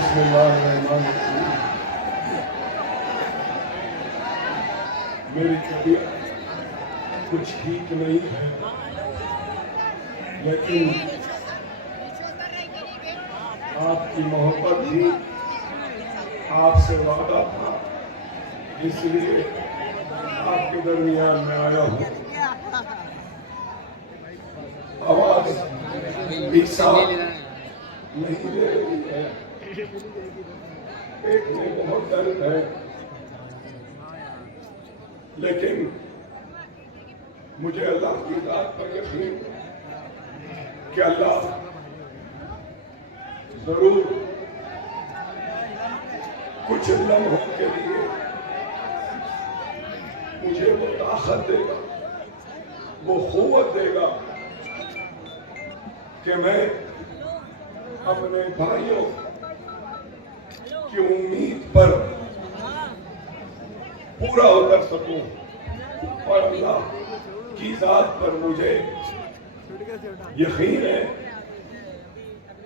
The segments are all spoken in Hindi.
बिस्मिल्लाहिर्रहमानिर्रहीम। मेरी तबीयत कुछ ठीक नहीं है, लेकिन आपकी मोहब्बत थी, आपसे वादा था, इसलिए आपके दरमियान में आया हूँ। आवाज ईसा नहीं दे रही है, पेट में बहुत दर्द है, लेकिन मुझे अल्लाह की बात पर यकीन कि अल्लाह जरूर कुछ लम्हों के लिए मुझे वो ताकत देगा, वो क़ुव्वत देगा कि मैं अपने भाइयों की उम्मीद पर पूरा उतर सकूं और अल्लाह की जात पर मुझे यकीन है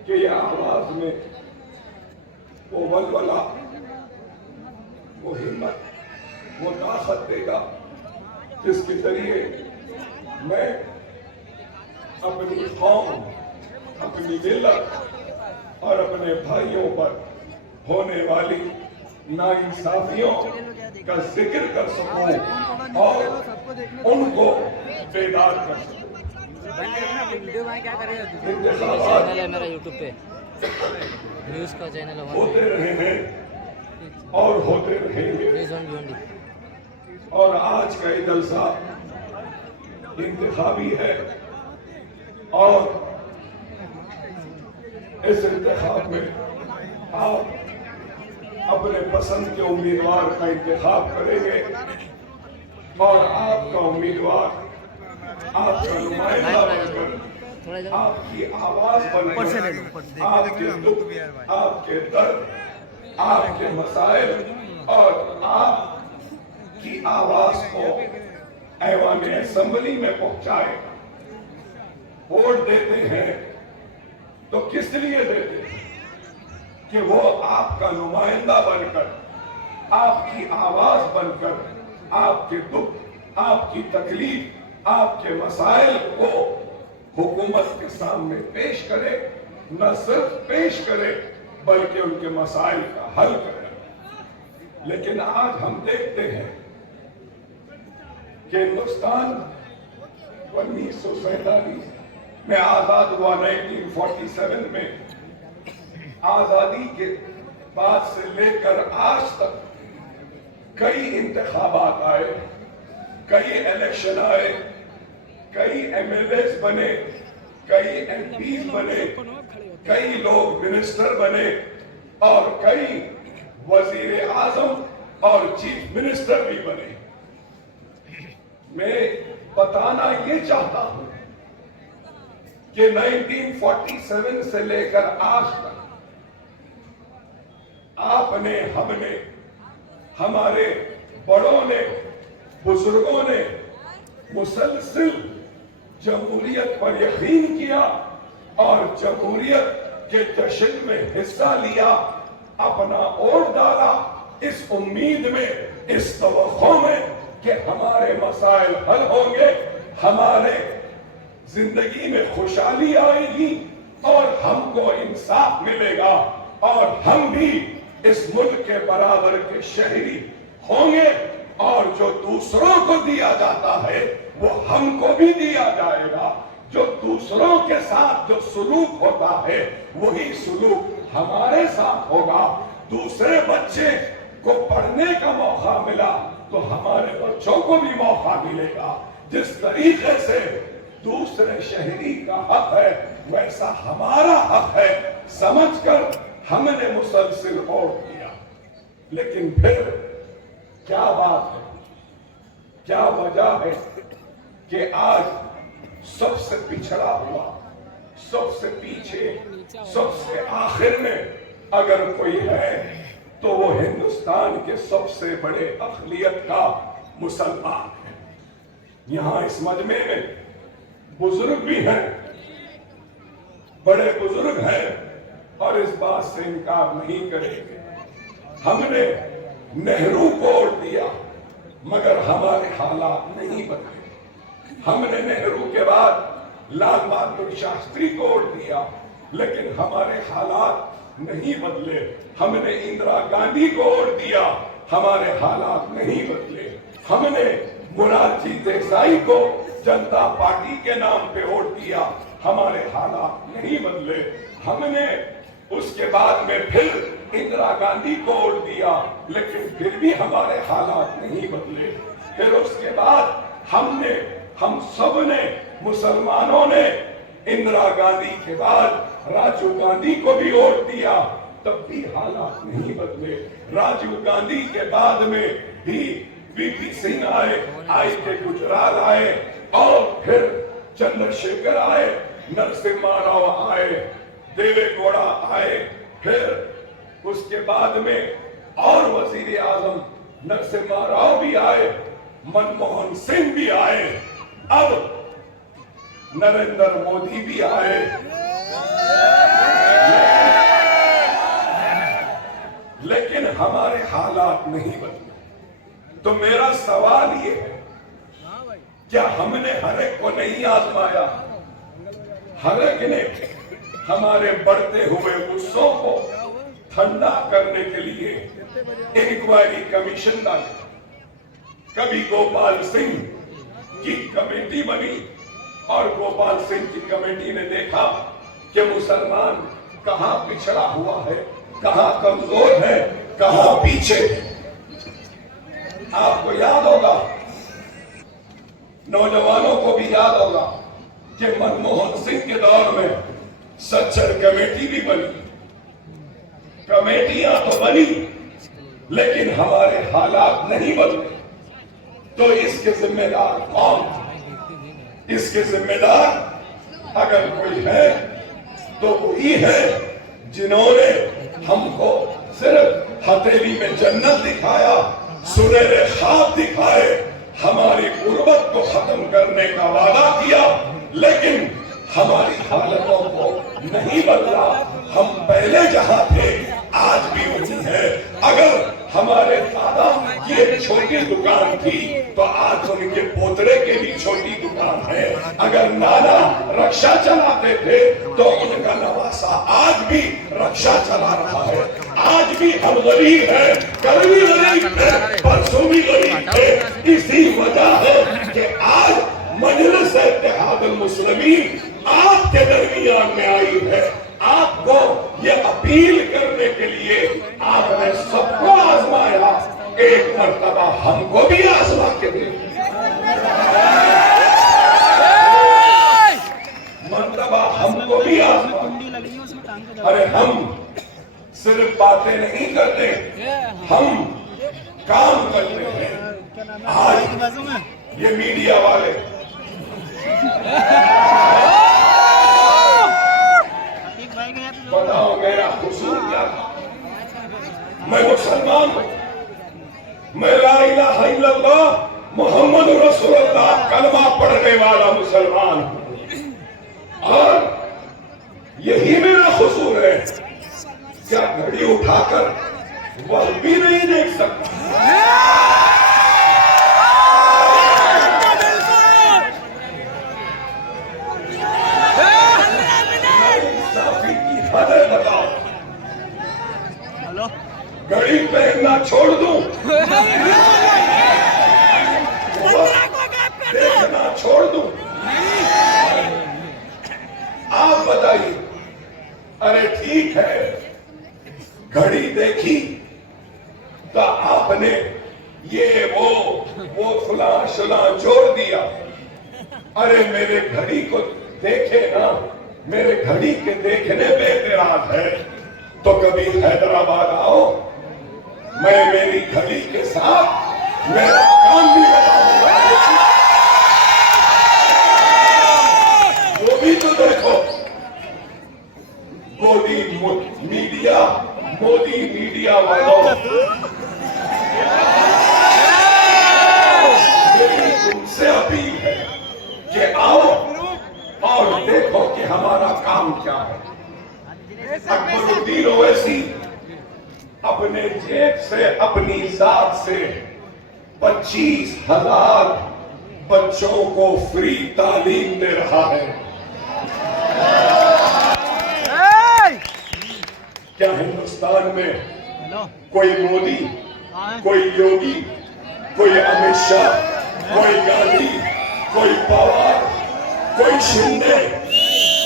कि यह आवाज में वो वलवला, वो हिम्मत, वो ताकत देगा जिसके जरिए मैं अपनी कौम, अपनी मिल्लत और अपने भाइयों पर होने वाली नाइंसाफियों का जिक्र कर सकूं और उनको बेदार कर सकूं। चैनल है मेरा यूट्यूब पे, न्यूज़ का चैनल है, होते रहे हैं और होते रहेंगे। और आज का ये जलसा इंतखाबी है और इस इंतखाब में आप अपने पसंद के उम्मीदवार का इंतखाब करेंगे और आपका उम्मीदवार, आपका नुमाइंदा बनकर आपकी आवाज बनकर आपके दुख, आपके दर्द, आपके मसाइल और आपकी आवाज को ऐवान असेंबली में पहुंचाएगा। वोट देते हैं तो किस लिए देते हैं? कि वो आपका नुमाइंदा बनकर, आपकी आवाज बनकर, आपके दुख, आपकी तकलीफ, आपके मसाइल को हुकूमत के सामने पेश करे, न सिर्फ पेश करे बल्कि उनके मसाइल का हल करे। लेकिन आज हम देखते हैं कि हिंदुस्तान 1947 में आजाद हुआ, 1947 में आजादी के बाद से लेकर आज तक कई इंतखाबात आए, कई इलेक्शन आए, कई एमएलए बने, कई एमपी बने, कई लोग मिनिस्टर बने और कई वजीर आजम और चीफ मिनिस्टर भी बने। मैं बताना ये चाहता हूं कि 1947 से लेकर आज तक आपने, हमने, हमारे बड़ों ने, बुजुर्गों ने मुसलसिल जमहूरियत पर यकीन किया और जमहूरियत के जश्न में हिस्सा लिया, अपना वोट डाला इस उम्मीद में, इस तवक्को में कि हमारे मसाइल हल होंगे, हमारे जिंदगी में खुशहाली आएगी और हमको इंसाफ मिलेगा और हम भी इस मुल्क के बराबर के शहरी होंगे और जो दूसरों को दिया जाता है वो हमको भी दिया जाएगा। जो दूसरों के साथ जो सुलूक होता है वही सुलूक हमारे साथ होगा। दूसरे बच्चे को पढ़ने का मौका मिला तो हमारे बच्चों को भी मौका मिलेगा। जिस तरीके से दूसरे शहरी का हक है वैसा हमारा हक है समझकर हमने मुसलसिल वोट दिया। लेकिन फिर क्या बात है, क्या वजह है कि आज सबसे पिछड़ा हुआ, सबसे पीछे, सबसे आखिर में अगर कोई है तो वो हिंदुस्तान के सबसे बड़े अक़लियत का मुसलमान है। यहां इस मजमे में बुजुर्ग भी हैं, बड़े बुजुर्ग हैं, और इस बात से इनकार नहीं करेंगे। हमने नेहरू को वोट दिया मगर हमारे हालात नहीं बदले। हमने नेहरू के बाद लाल बहादुर शास्त्री को वोट दिया लेकिन हमारे हालात नहीं बदले। हमने इंदिरा गांधी को वोट दिया, हमारे हालात नहीं बदले। हमने मोरारजी देसाई को जनता पार्टी के नाम पे वोट दिया, हमारे हालात नहीं बदले। हमने उसके बाद में फिर इंदिरा गांधी को वोट दिया लेकिन फिर भी हमारे हालात नहीं बदले। फिर उसके बाद हम सब ने, मुसलमानों ने इंदिरा गांधी के बाद राजीव गांधी को भी वोट दिया, तब भी हालात नहीं बदले। राजीव गांधी के बाद में भी वीपी सिंह आए के गुजराल आए और फिर चंद्रशेखर आए, नरसिम्हा राव आए, देवे गौड़ा आए, फिर उसके बाद में और वजीर आजम नरसिम्हा राव भी आए, मनमोहन सिंह भी आए, अब नरेंद्र मोदी भी आए। लेकिन हमारे हालात नहीं बदले। तो मेरा सवाल ये है, क्या हमने हर एक को नहीं आजमाया? हर एक ने हमारे बढ़ते हुए गुस्सों को ठंडा करने के लिए इंक्वायरी कमीशन डाले। कभी गोपाल सिंह की कमेटी बनी और गोपाल सिंह की कमेटी ने देखा कि मुसलमान कहां पिछड़ा हुआ है, कहां कमजोर है, कहां पीछे। आपको याद होगा, नौजवानों को भी याद होगा कि मनमोहन सिंह के दौर में सच्चर कमेटी भी बनी। कमेटियां तो बनी लेकिन हमारे हालात नहीं बदले। तो इसके जिम्मेदार कौन? इसके जिम्मेदार अगर कोई है तो वही है जिन्होंने हमको सिर्फ हथेली में जन्नत दिखाया, सुनहरे ख्वाब दिखाए, हमारी गुर्बत को खत्म करने का वादा किया लेकिन हमारी हालतों को नहीं बदला। हम पहले जहां थे आज भी वही है। अगर हमारे दादा की एक छोटी दुकान थी तो आज उनके पोतरे के भी छोटी दुकान है। अगर नाना रक्षा चलाते थे तो उनका नवासा आज भी रक्षा चला रहा है। आज भी हम गरीब हैं, कल भी गरीब हैं, परसों भी गरीब थे। इसी वजह है कि आज मजलिस इत्तेहादुल मुस्लिमीन आपके दरमियान में आई है। आपको ये अपील करने के लिए आपने सबको आजमाया, एक मर्तबा हमको भी आजमा के दे। मर्तबा हमको भी आजमा। अरे हम सिर्फ बातें नहीं करते, हम काम करते हैं। आज ये मीडिया वाले बताओ मेरा कसूर क्या था? मैं मुसलमान हूं, मैं ला इलाहा इल्लल्लाह मोहम्मद रसूलुल्लाह कलमा पढ़ने वाला मुसलमान हूं और यही मेरा कसूर है। क्या घड़ी उठाकर वह भी नहीं देख सकता? घड़ी पहनना छोड़ दूं, देखना छोड़ दूं? आप बताइए। अरे ठीक है, घड़ी देखी तो आपने ये वो फला शला जोड़ दिया। अरे मेरे घड़ी को देखे ना, मेरे घड़ी के देखने पे एतराज है तो कभी हैदराबाद आओ, मैं मेरी घड़ी के साथ मेरा काम भी बताऊंगा। वो भी तो देखो, मोदी मीडिया वालों, मेरी तुमसे अपील है कि आओ और देखो कि हमारा काम क्या है। अकबरुद्दीन ओवैसी अपने जेब से, अपनी जात से 25,000 बच्चों को फ्री तालीम दे रहा है। क्या हिंदुस्तान में कोई मोदी, कोई योगी, कोई अमित शाह, कोई गांधी, कोई पवार, कोई शिंदे,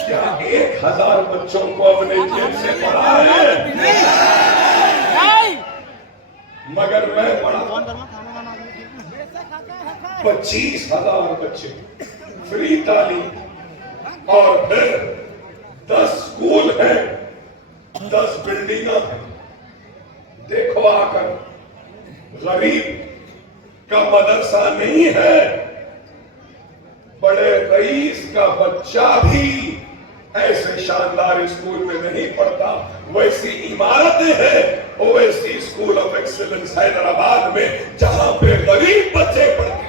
क्या 1,000 बच्चों को अपने जेब से पढ़ा है? मगर मैं पढ़ा 25,000 बच्चे फ्री तालीम, और फिर 10 स्कूल हैं, 10 बिल्डिंगें हैं। देखो आकर, गरीब का मदरसा नहीं है, बड़े रईस का बच्चा भी ऐसे शानदार स्कूल में नहीं पढ़ता। वैसी इमारतें हैं, वैसी स्कूल ऑफ एक्सीलेंस हैदराबाद में, जहां पे गरीब बच्चे पढ़ते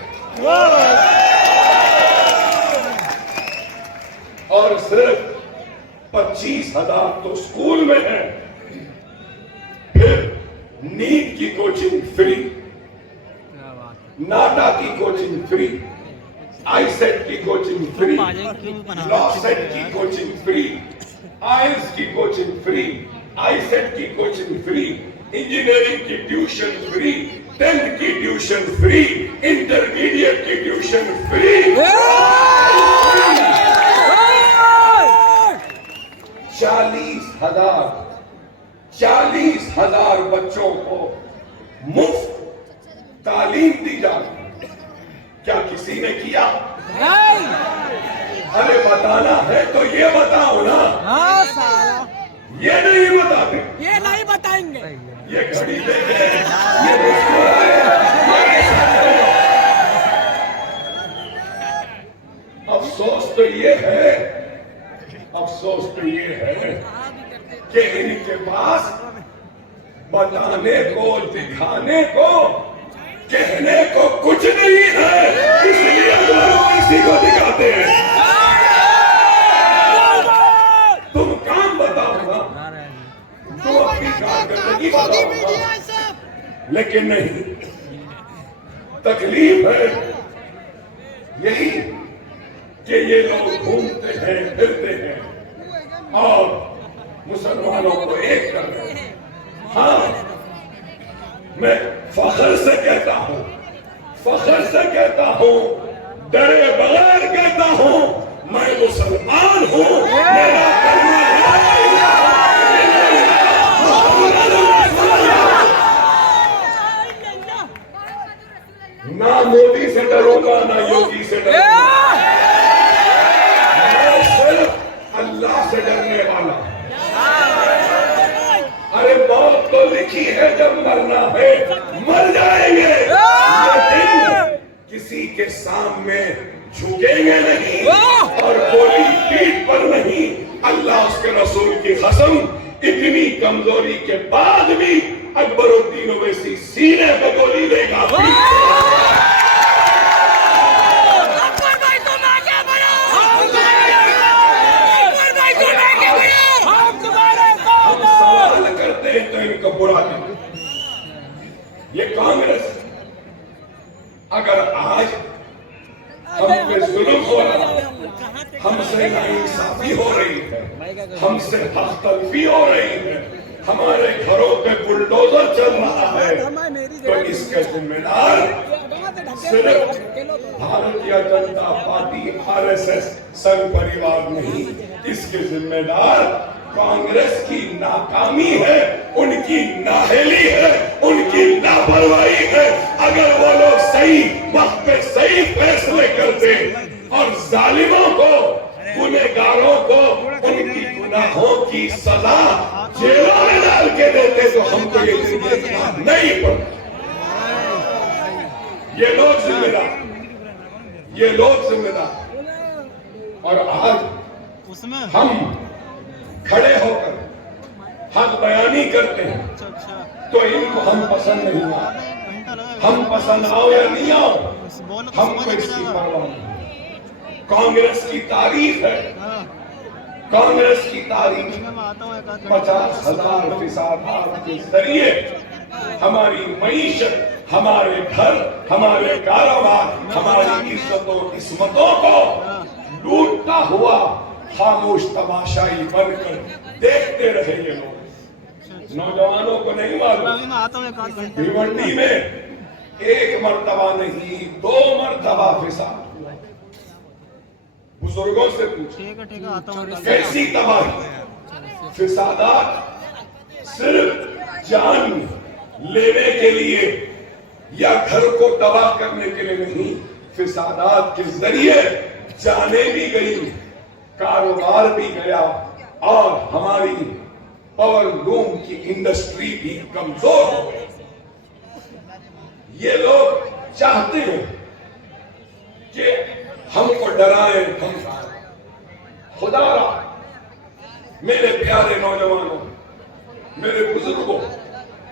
और सिर्फ 25,000 तो स्कूल में है। फिर नीट की कोचिंग फ्री, नाटा की कोचिंग फ्री, आईसेट की कोचिंग फ्री, लॉसेट की कोचिंग फ्री, आइल्स की कोचिंग फ्री, आईसेट की कोचिंग फ्री, इंजीनियरिंग की ट्यूशन फ्री, 10th की ट्यूशन फ्री, इंटरमीडिएट की ट्यूशन फ्री। 40,000 बच्चों को मुफ्त तालीम दी जाती। क्या किसी ने किया? अरे बताना है तो ये बताओ ना। ये नहीं बताते, ये नहीं बताएंगे। ये घड़ी देखे, ये मुस्कुराए। अफसोस तो ये है, अफसोस तो ये है कि इनके पास बताने को, दिखाने को, कहने को कुछ नहीं है, इसलिए लोग इसी को दिखाते हैं। तुम काम बताओ ना, तुम अपनी कारकर्दगी बताओ ना, लेकिन नहीं। तकलीफ है यही कि ये लोग घूमते हैं, फिरते हैं और मुसलमानों को एक कर रहे हैं। हाँ, मैं फख्र से कहता हूं, फख्र से कहता हूं, डरे बगैर कहता हूं, मैं मुसलमान हूं। मेरा ना मोदी से डरूंगा, ना योगी से डरूंगा, मैं सिर्फ अल्लाह से डरने वाला। अरे मौत तो लिखी है, जब मरना है मर जाएंगे, लेकिन किसी के सामने झुकेंगे नहीं और गोली पीठ पर नहीं। अल्लाह उसके रसूल की कसम, इतनी कमजोरी के बाद भी अकबरुद्दीन ओवैसी सीने पे गोली देगा। तो इनको बुरा नहीं। ये कांग्रेस अगर आज हम पे जुल्म हो रहा है, हमसे नाइंसाफी हो रही है, हमसे हक तलफी हो रही है, हमारे घरों पे बुलडोजर चल रहा है, तो इसके जिम्मेदार सिर्फ भारतीय जनता पार्टी, आरएसएस, संघ परिवार नहीं, इसके जिम्मेदार कांग्रेस की नाकामी है, उनकी नाहेली है, उनकी लापरवाही है। अगर वो लोग सही वक्त पे सही फैसले करते और जालिमों को, गुनहगारों को उनकी गुनाहों की सजा जेलों में डाल के देते, तो हमको ये दिन देखना नहीं पड़ता। ये लोग जिम्मेदार, ये लोग जिम्मेदार। और आज हम खड़े होकर हक बयानी करते हैं, तो इनको हम पसंद नहीं आए। हम पसंद आओ या नहीं आओ, हमको इसकी परवाह नहीं। कांग्रेस की तारीफ है कांग्रेस की तारीख 50,000 फिसादात के जरिए हमारी मईशत, हमारे घर, हमारे कारोबार, हमारी इज्जतों किस्मतों को लूटता हुआ खामोश तमाशाई बनकर देखते रहे ये लोग। नौजवानों को नहीं मालूम भिवंडी में एक मर्तबा नहीं 2 मर्तबा फिसाद हुआ। बुजुर्गों से पूछो कैसी तबाही। फिसादात सिर्फ जान लेने के लिए या घर को तबाह करने के लिए नहीं, फिसादात के जरिए जाने भी गई, कारोबार भी गया और हमारी पावर लूम की इंडस्ट्री भी कमजोर हो गई। ये लोग चाहते हैं कि हमको डराएं धमकाएं। खुदारा मेरे प्यारे नौजवानों, मेरे बुजुर्गों,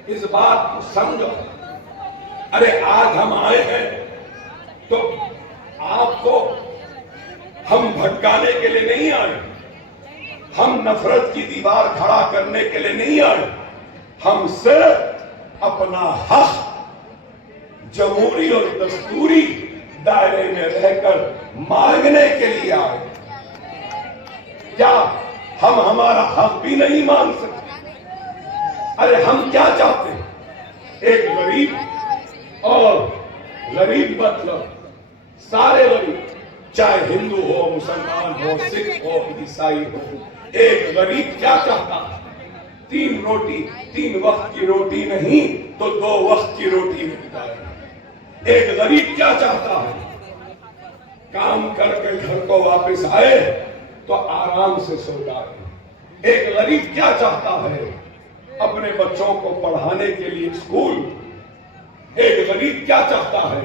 इस बात को समझो। अरे आज हम आए हैं तो आपको हम भटकाने के लिए नहीं आए, हम नफरत की दीवार खड़ा करने के लिए नहीं आए, हम सिर्फ अपना हक जमहूरी और दस्तूरी दायरे में रहकर मांगने के लिए आए। क्या हम हमारा हक भी नहीं मांग सकते? अरे हम क्या चाहते हैं? एक गरीब और गरीब मतलब सारे गरीब, चाहे हिंदू हो, मुसलमान हो, सिख हो, ईसाई हो, एक गरीब क्या चाहता है? 3 रोटी, 3 वक्त की रोटी नहीं तो 2 वक्त की रोटी मिल जाए। एक गरीब क्या चाहता है? काम करके घर को वापस आए तो आराम से सो जाए। एक गरीब क्या चाहता है? अपने बच्चों को पढ़ाने के लिए स्कूल। एक गरीब क्या चाहता है?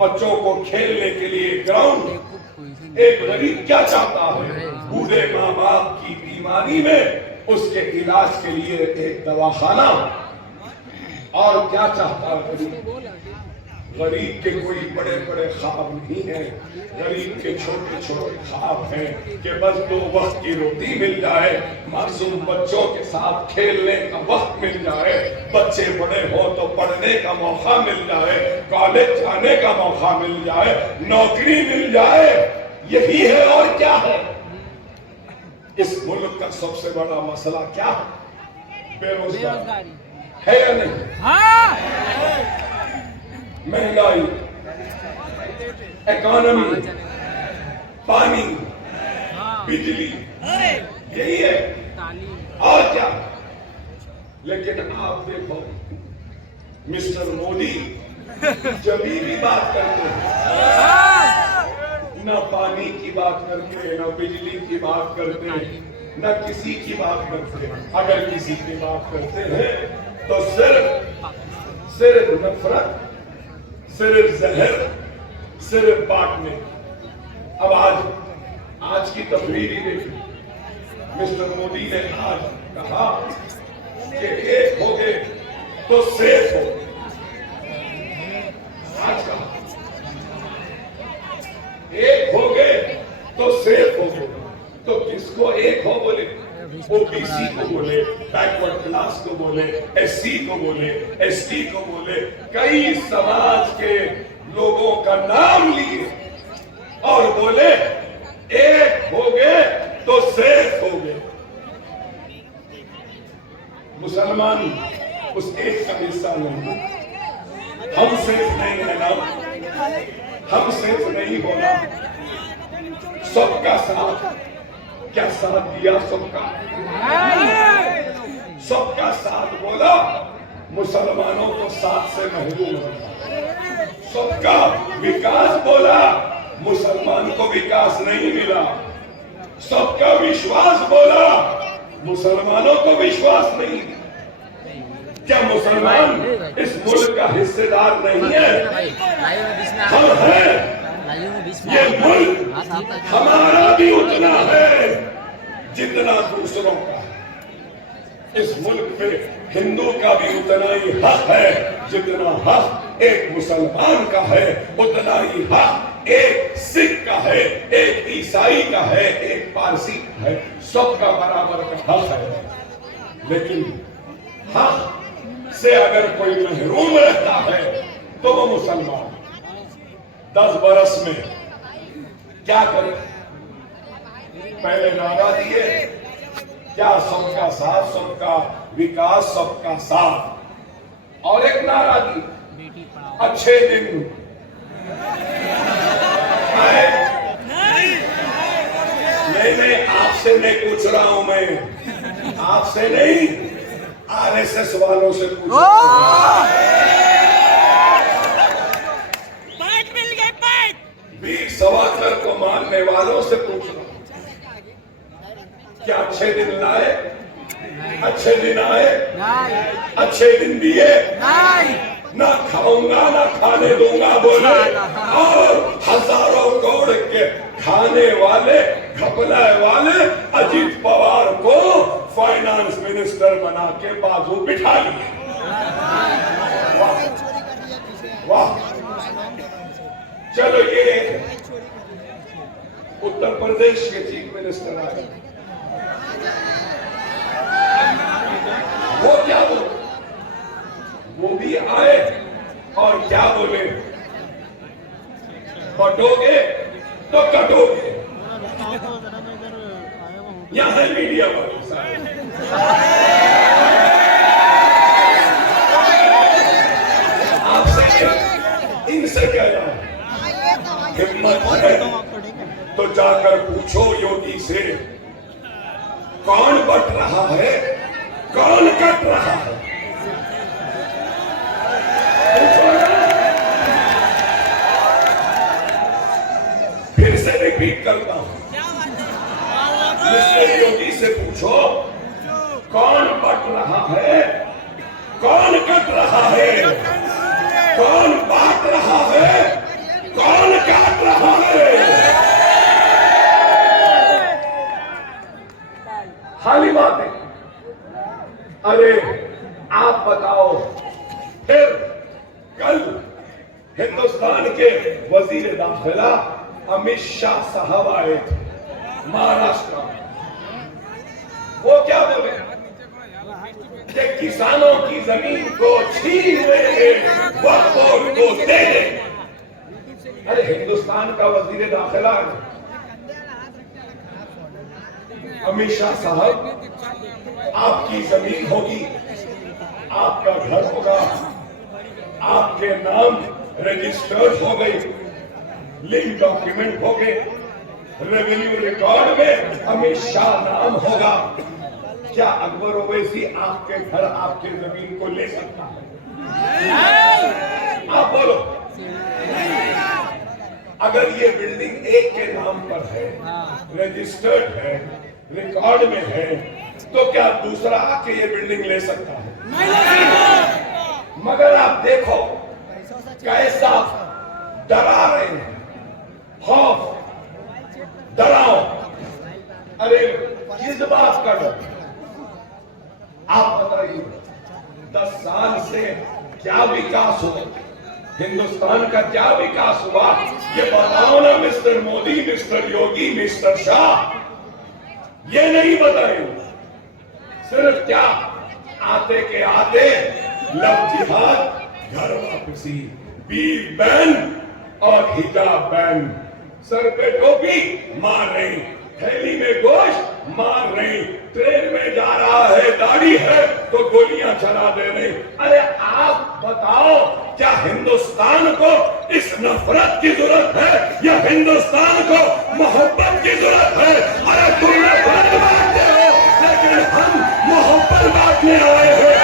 बच्चों को खेलने के लिए ग्राउंड। एक गरीब क्या चाहता है? बूढ़े माँ बाप की बीमारी में उसके इलाज के लिए एक दवाखाना। और क्या चाहता है गरीब? गरीब के कोई बड़े बड़े ख्वाब नहीं है, गरीब के छोटे छोटे ख्वाब हैं कि बस 2 वक्त की रोटी मिल जाए, मासूम बच्चों के साथ खेलने का वक्त मिल जाए, बच्चे बड़े हो तो पढ़ने का मौका मिल जाए, कॉलेज जाने का मौका मिल जाए, नौकरी मिल जाए। यही है और क्या है? इस मुल्क का सबसे बड़ा मसला क्या है? बेरोजगारी है या नहीं? महंगाई, इकोनॉमी, पानी, बिजली, यही है और क्या? लेकिन आप देखो मिस्टर मोदी जब भी बात करते हैं, न पानी की बात करते, न बिजली की बात करते, न किसी की बात करते। अगर किसी की बात करते हैं तो सिर्फ नफरत, सिर्फ जहर, सिर्फ बांटने। अब आज की तकरीर ही देखिए, मिस्टर मोदी ने आज कहा कि एक हो गए तो सेफ हो। आज कहा एक हो गए तो सेफ हो गए, तो किसको एक हो बोले? ओबीसी को बोले, बैकवर्ड क्लास को बोले, एससी को बोले, एसटी को बोले, कई समाज के लोगों का नाम लिए और बोले एक हो गए तो सेफ हो गए। मुसलमान उस एक का हिस्सा नहीं। हम सेफ नहीं है ना, हम सेफ नहीं होना। सबका साथ, क्या साथ दिया? सबका साथ बोला, मुसलमानों को साथ से महरूम रखा। सबका विकास बोला, मुसलमान को विकास नहीं मिला। सबका विश्वास बोला, मुसलमानों को विश्वास नहीं। क्या मुसलमान इस मुल्क का हिस्सेदार नहीं है? हम हैं। ये मुल्क हमारा भी उतना है जितना दूसरों का है। इस मुल्क में हिंदू का भी उतना ही हक है जितना हक एक मुसलमान का है, उतना ही हक एक सिख का है, एक ईसाई का है, एक पारसी का है, सबका बराबर का हक है। लेकिन हक से अगर कोई महरूम रहता है तो वो मुसलमान 10 बरस में क्या करे? पहले नारा दिए क्या, सबका साथ, सबका विकास, सबका साथ, और एक नारा दी अच्छे दिन नहीं, आपसे नहीं पूछ रहा हूं मैं, आपसे नहीं, आरएसएस वालों से पूछ रहा हूं। वीर सावरकर को मानने वालों से पूछ रहा हूं, क्या अच्छे दिन लाए? अच्छे दिन आए? अच्छे दिन दिए? ना खाऊंगा ना खाने दूंगा बोले, और हजारों करोड़ के खाने वाले, घपला वाले अजीत पवार को फाइनेंस मिनिस्टर बना के बाजू बिठा लिए। वाह वाह। चलो, ये उत्तर प्रदेश के चीफ मिनिस्टर आए, वो क्या बोले? वो भी आए और क्या बोले? बटोगे तो कटोगे। यहां है मीडिया वाले आपसे, इनसे कह रहा हूं, हिम्मत है तो जाकर पूछो योगी से, कौन बट रहा है, कौन कट रहा है? फिर से रिपीट करता हूं, मिस्टर योगी से पूछो, कौन बट रहा है, कौन कट रहा है, कौन बांट रहा है, कौन काट रहा है? खाली बातें। अरे आप बताओ, फिर कल हिंदुस्तान के वजीर दाखिला अमित शाह साहब आए थे महाराष्ट्र में। वो क्या बोले कि किसानों की जमीन को छीन लेंगे, वक्फ बोर्ड को दे देंगे। अरे हिंदुस्तान का वजीर दाखिला अमित शाह साहब, आपकी जमीन होगी, आपका घर होगा, आपके नाम रजिस्टर्ड हो गई, लिंक डॉक्यूमेंट हो गए, रेवेन्यू रिकॉर्ड में अमित शाह नाम होगा। क्या अकबर ओवैसी आपके घर, आपके जमीन को ले सकता है? आप बोलो। अगर ये बिल्डिंग एक के नाम पर है, रजिस्टर्ड है, रिकॉर्ड में है, तो क्या दूसरा आके ये बिल्डिंग ले सकता है? मगर आप देखो कैसा डरा रहे हैं, खौफ, डराओ। अरे किस बात का डर? आप बताइए, 10 साल से क्या विकास हुआ, हिंदुस्तान का क्या विकास हुआ, ये बताओ ना मिस्टर मोदी, मिस्टर योगी, मिस्टर शाह। ये नहीं बताएंगे, सिर्फ क्या आते के आते लव जिहाद, घर वापसी, बीवी बैन और हिजाब बैन, सर पे टोपी मार रही, थैली में गोश्त मार रही, ट्रेन में जा रहा है, दाढ़ी है तो गोलियां चला दे रही। अरे आप बताओ, क्या हिंदुस्तान को इस नफरत की जरूरत है या हिंदुस्तान को मोहब्बत की जरूरत है? अरे तुम नफरत बांटते हो, लेकिन हम मोहब्बत बांटने आए हैं।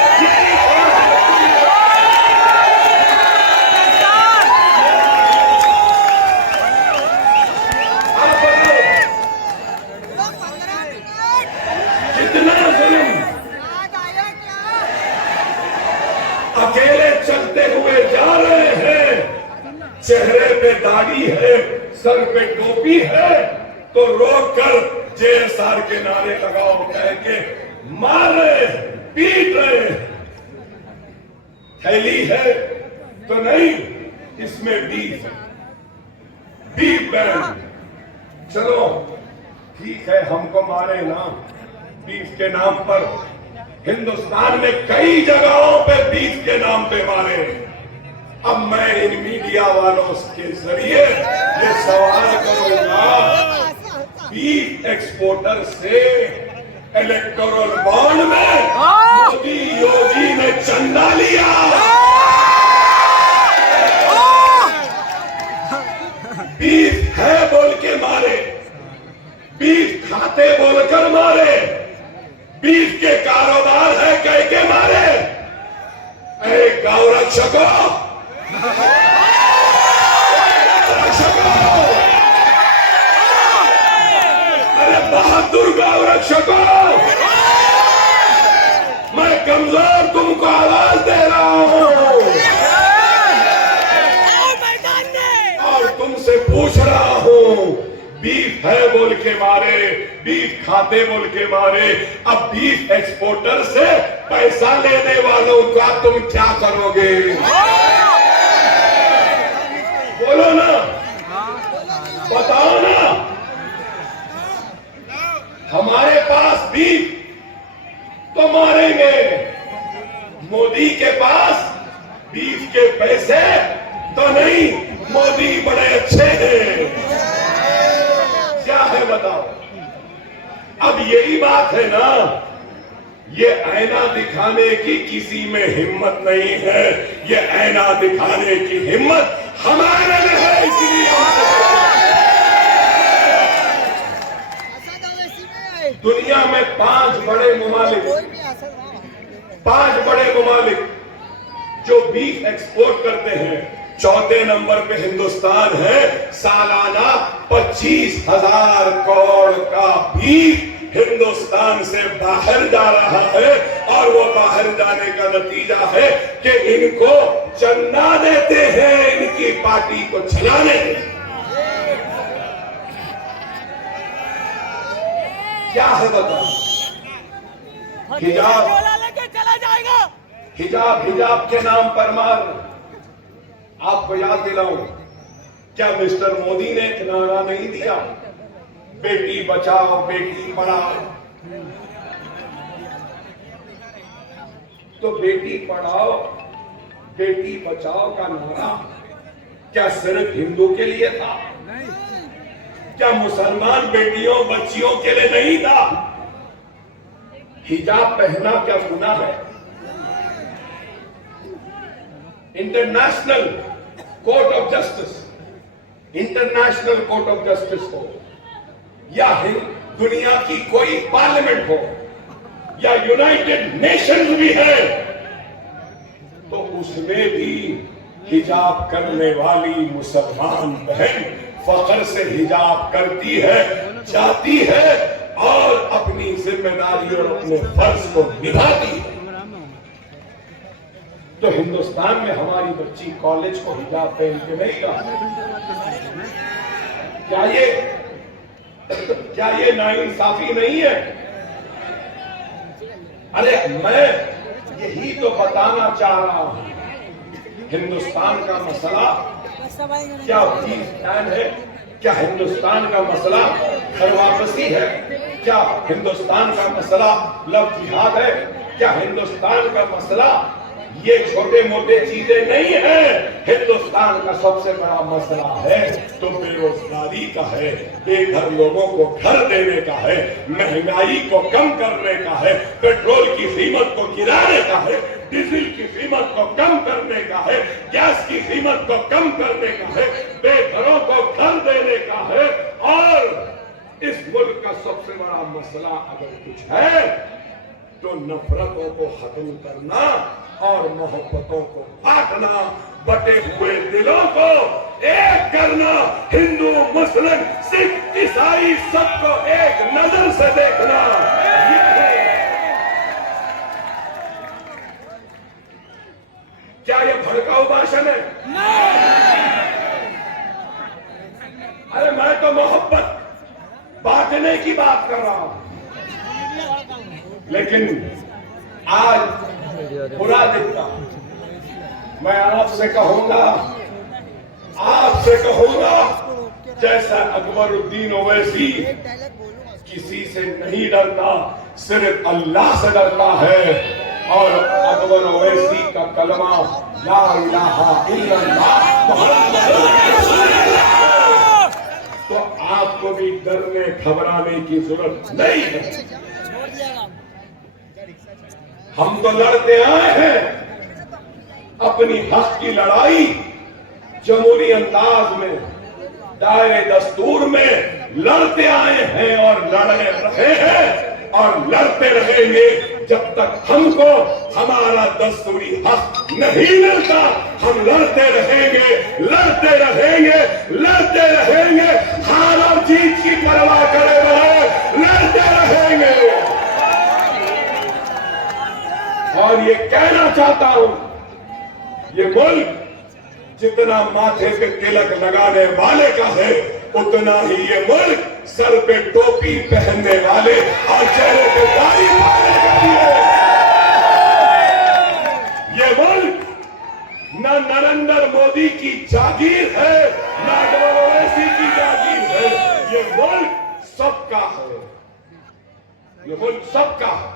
अकेले चलते हुए जा रहे हैं, चेहरे पे दाढ़ी है, सर पे टोपी है, तो रोक कर जेएसआर के नारे लगाओ, कह के मार रहे, पीट रहे। थैली है तो नहीं, इसमें बीफ है, बीफ बैन। चलो ठीक है, हमको मारे ना बीफ के नाम पर। हिंदुस्तान में कई जगहों पे बीफ के नाम पे मारे। अब मैं इन मीडिया वालों के जरिए ये सवाल करूंगा, बीफ एक्सपोर्टर से इलेक्टोरल बॉन्ड में मोदी योगी ने चंदा लिया, बीफ है बोल के मारे, बीफ खाते बोलकर मारे, बीफ के कारोबार है कह के मारे। अरे गौरक्षकों, अरे बहादुर गौरक्षकों, मैं कमजोर तुमको आवाज दे रहा हूं और तुमसे पूछ रहा हूं, बीफ है बोल के मारे, बीफ खाते बोल के मारे, अब बीफ एक्सपोर्टर से पैसा लेने वालों का तुम क्या करोगे? बोलो ना, बताओ ना। हमारे पास बीफ तो मारेंगे, मोदी के पास बीफ के पैसे तो नहीं। मोदी बड़े अच्छे हैं, क्या है बताओ? अब यही बात है ना, ये ऐना दिखाने की किसी में हिम्मत नहीं है, ये ऐना दिखाने की हिम्मत हमारे में है, इसलिए दुनिया में पांच बड़े ममालिक जो बीफ एक्सपोर्ट करते हैं, चौथे नंबर पे हिंदुस्तान है। सालाना 25,000 करोड़ का बीफ हिंदुस्तान से बाहर जा रहा है और वो बाहर जाने का नतीजा है कि इनको चंदा देते हैं इनकी पार्टी को चलाने। क्या है बताओ? हिजाब के नाम पर मार। आपको याद दिलाऊं, क्या मिस्टर मोदी ने एक नारा नहीं दिया, बेटी बचाओ बेटी पढ़ाओ? तो बेटी पढ़ाओ बेटी बचाओ का नारा क्या सिर्फ हिंदू के लिए था? क्या मुसलमान बेटियों बच्चियों के लिए नहीं था? हिजाब पहनना क्या गुनाह है? इंटरनेशनल कोर्ट ऑफ जस्टिस हो या दुनिया की कोई पार्लियामेंट हो या यूनाइटेड नेशंस भी है, तो उसमें भी हिजाब करने वाली मुसलमान बहन फख्र से हिजाब करती है, जाती है और अपनी जिम्मेदारी और अपने फर्ज को निभाती है। तो हिंदुस्तान में हमारी बच्ची कॉलेज को हिजाब पहन के नहीं जाती। क्या ये नाइंसाफी नहीं है? अरे मैं यही तो बताना चाह रहा हूं, हिंदुस्तान का मसला क्या बीफ बैन है? क्या हिंदुस्तान का मसला घर वापसी है? क्या हिंदुस्तान का मसला लव जिहाद है? क्या हिंदुस्तान का मसला ये छोटे मोटे चीजें नहीं है? हिंदुस्तान का सबसे बड़ा मसला है तो बेरोजगारी का है, बेघर लोगों को घर देने का है, महंगाई को कम करने का है, पेट्रोल की कीमत को गिराने का है, डीजल की कीमत को कम करने का है, गैस की कीमत को कम करने का है, बेघरों को घर देने का है। और इस मुल्क का सबसे बड़ा मसला अगर कुछ है तो नफरतों को खत्म करना और मोहब्बतों को बांटना, बटे हुए दिलों को एक करना, हिंदू मुस्लिम सिख ईसाई सबको एक नजर से देखना। क्या ये भड़काऊ भाषण है? अरे मैं तो मोहब्बत बांटने की बात कर रहा हूं। लेकिन आज बुरा दिखता, मैं आपसे कहूंगा जैसा अकबरुद्दीन ओवैसी किसी से नहीं डरता, सिर्फ अल्लाह से डरता है। और अकबर ओवैसी का कलमा ला इलाहा इल्लल्लाह मुहम्मदुर रसूलुल्लाह, तो आपको भी डरने घबराने की जरूरत नहीं है। हम तो लड़ते आए हैं अपनी हक की लड़ाई जमहूरी अंदाज में, दायरे दस्तूर में लड़ते आए हैं और लड़ रहे हैं और लड़ते रहेंगे जब तक हमको हमारा दस्तूरी हक नहीं मिलता। हम लड़ते रहेंगे, लड़ते रहेंगे, लड़ते रहेंगे, हार और जीत की परवाह करे बगैर लड़ते रहेंगे। और ये कहना चाहता हूं, ये मुल्क जितना माथे पे तिलक लगाने वाले का है, उतना ही ये मुल्क सर पे टोपी पहनने वाले और चेहरे पे दाढ़ी वाले का भी है। ये मुल्क न नरेंद्र मोदी की जागीर है, न अकबर ओवैसी की जागीर है। ये मुल्क सबका है, ये मुल्क सबका है।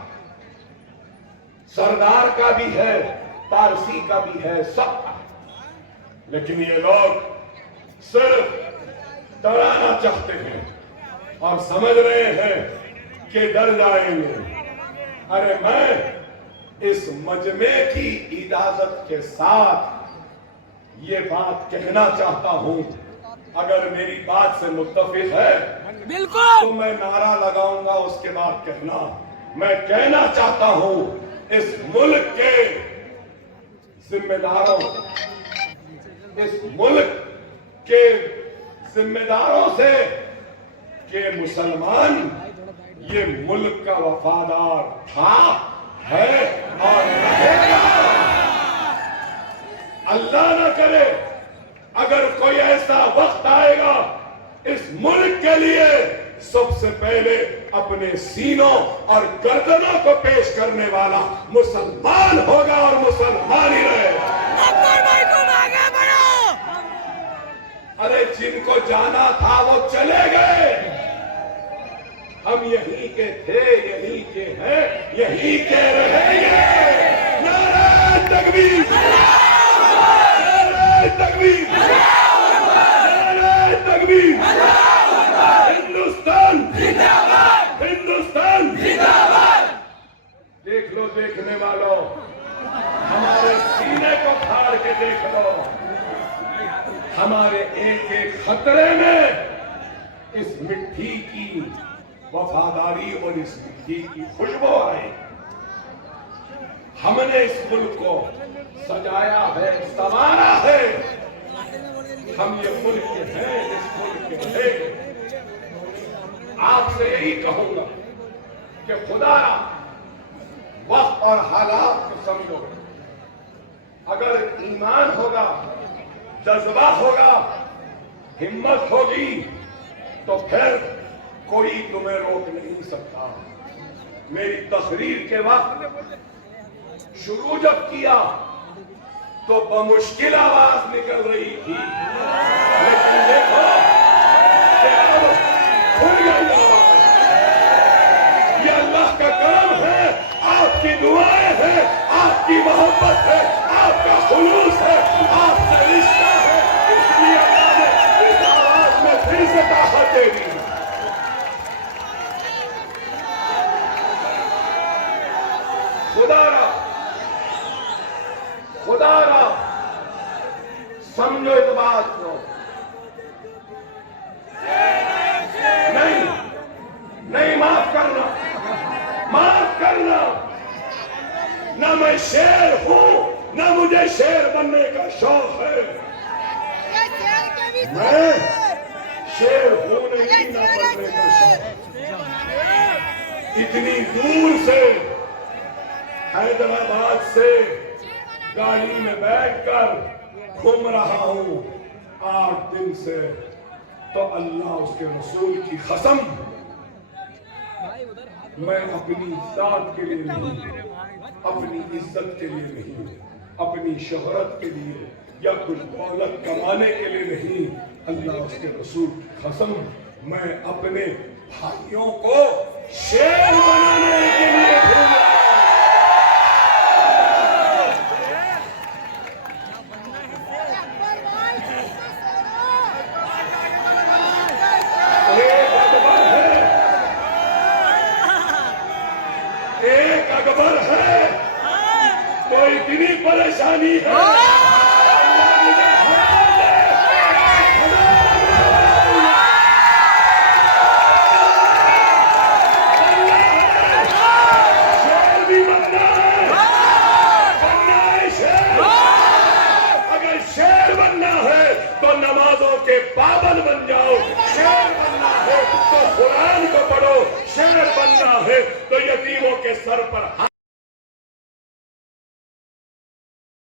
सरदार का भी है, पारसी का भी है, सबका। लेकिन ये लोग सिर्फ डराना चाहते हैं और समझ रहे हैं कि डर जाएंगे। अरे मैं इस मजमे की इजाजत के साथ ये बात कहना चाहता हूं, अगर मेरी बात से मुत्तफिक है बिल्कुल तो मैं नारा लगाऊंगा, उसके बाद कहना। मैं कहना चाहता हूं इस मुल्क के जिम्मेदारों, इस मुल्क के जिम्मेदारों से कि मुसलमान ये मुल्क का वफादार था, है और रहेगा। अल्लाह न करे अगर कोई ऐसा वक्त आएगा इस मुल्क के लिए, सबसे पहले अपने सीनों और गर्दनों को पेश करने वाला मुसलमान होगा और मुसलमान ही रहेगा। अरे जिनको जाना था वो चले गए, हम यहीं के थे, यहीं के हैं, यहीं के रहेंगे। नारे तकबीर, नारे तकबीर, नारे तकबीर। हिंदुस्तान जिंदाबाद, हिंदुस्तान जिंदाबाद। देख लो देखने वालों, हमारे सीने को फाड़ के देख लो। हमारे एक एक खतरे में इस मिट्टी की वफादारी और इस मिट्टी की खुशबू आई। हमने इस मुल्क को सजाया है, संवारा है। हम ये मुल्क के हैं, इस मुल्क के हैं। आपसे यही कहूंगा कि खुदा वक्त और हालात को समझो। अगर ईमान होगा, जज्बा होगा, हिम्मत होगी, तो फिर कोई तुम्हें रोक नहीं सकता। मेरी तकरीर के वक्त शुरू जब किया तो बमुश्किल आवाज निकल रही थी, लेकिन देखो कि अब खुल गई आवाज। ये अल्लाह का काम है, आपकी दुआएं हैं, आपकी मोहब्बत है, आपका खुलूस है, आपका रिश्ता है। इसलिए अल्लाह ने इस आवाज में फिर से ताकत दे दी। खुदारा समझो इस बात को। नहीं नहीं, माफ करना, माफ करना। ना मैं शेर हूं, ना मुझे शेर बनने का शौक है। मैं शेर हूं नहीं, ना बनने का शौक। इतनी दूर से हैदराबाद से गाड़ी में बैठकर घूम रहा हूं 8 दिन से, तो अल्लाह उसके रसूल की कसम, मैं अपनी जात के लिए नहीं, अपनी इज्जत के लिए नहीं, अपनी शोहरत के लिए या कुछ दौलत कमाने के लिए नहीं, अल्लाह उसके रसूल की कसम, मैं अपने भाइयों को शेर बनाने के लिए भेजा। एक अकबर है, तो इतनी परेशानी है। शेर भी बनना है शेर। अगर शेर बनना है तो नमाजों के पाबंद बन जाओ। शेर बनना है तो कुरान को पढ़ो। शेर बनना है तो यतीमों के सर पर